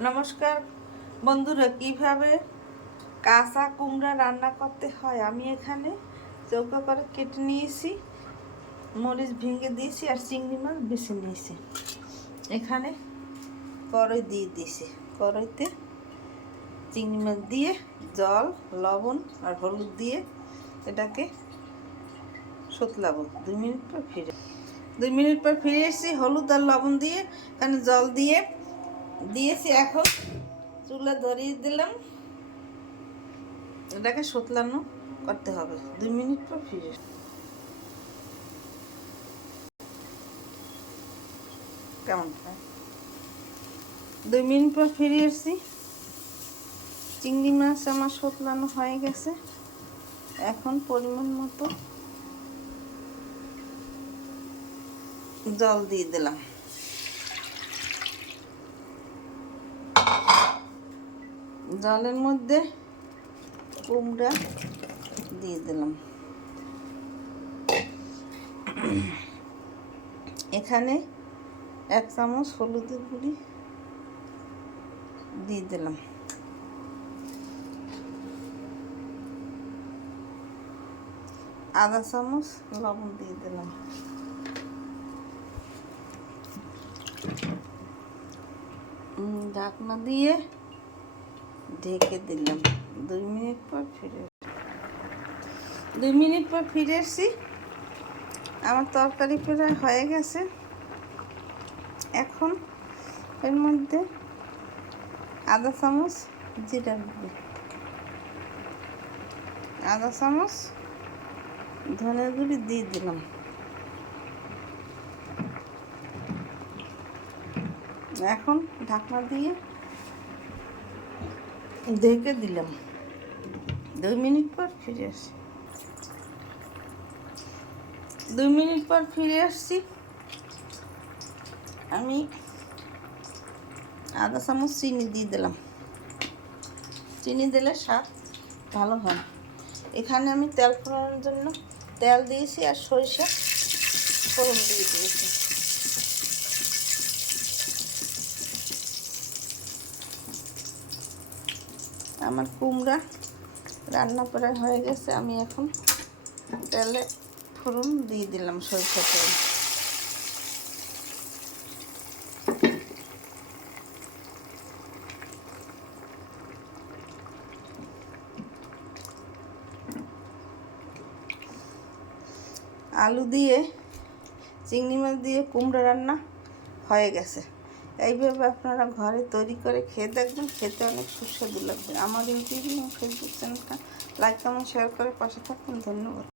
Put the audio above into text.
নমস্কার বন্ধুরা, কিভাবে কাঁচা কুমড়া রান্না করতে হয় আমি এখানে চৌকা করে কেটে নিয়েছি, মরিচ ভেঙে দিয়েছি আর চিংড়ি মাছ বেছে নিয়েছি। এখানে কড়াই দিয়ে দিয়েছি, কড়াইতে চিংড়ি মাছ দিয়ে জল, লবণ আর হলুদ দিয়ে এটাকে সতলাবো। 2 মিনিট পর ফিরে এসেছি। হলুদ আর লবণ দিয়ে এখানে জল দিয়ে দিয়েছি। এখন চুলা ধরিয়ে দিলাম, এটাকে সতলানো করতে হবে। 2 মিনিট পর ফিরে কেমন হয়। 2 মিনিট পর ফিরে এসেছি। চিংড়ি মাছ আমার সতলানো হয়ে গেছে। এখন পরিমাণ মতো জল দিয়ে দিলাম। জলের মধ্যে কুমড়া দিয়ে দিলাম। এখানে 1 চামচ হলুদের গুঁড়ি দিয়ে দিলাম। আধা চামচ লবণ দিয়ে দিলাম। ঢাকনা দিয়ে ঢেকে দিলাম। 2 মিনিট পর ফিরে এসেছি। আমার তরকারি প্রায় হয়ে গেছে। এখন এর মধ্যে আধা চামচ জিরা গুঁড়ি, আধা চামচ ধনে গুঁড়ি দিয়ে দিলাম। এখন ঢাকনা দিয়ে ঢেকে দিলাম। 2 মিনিট পর ফিরে আসি। 2 মিনিট পর ফিরে আসছি। আমি আধা চামচ চিনি দিয়ে দিলাম। চিনি দিলে স্বাদ ভালো হয়। এখানে আমি তেল ফোড়ানোর জন্য তেল দিয়েছি আর সরিষা ফোড়ন দিয়ে দিয়েছি। আমার কুমড়া রান্না প্রায় হয়ে গেছে। আমি এখন তেলে ফোড়ন দিয়ে দিলাম, সরিষা তেল। আলু দিয়ে চিংড়ি মাছ দিয়ে কুমড়া রান্না হয়ে গেছে। এইভাবে আপনারা ঘরে তৈরি করে খেয়ে দেখবেন, খেতে অনেক সুস্বাদু লাগবে। আমার ইউটিউব এবং ফেসবুক চ্যানেলটা লাইক, কমেন্ট, শেয়ার করে পাশে থাকুন। ধন্যবাদ।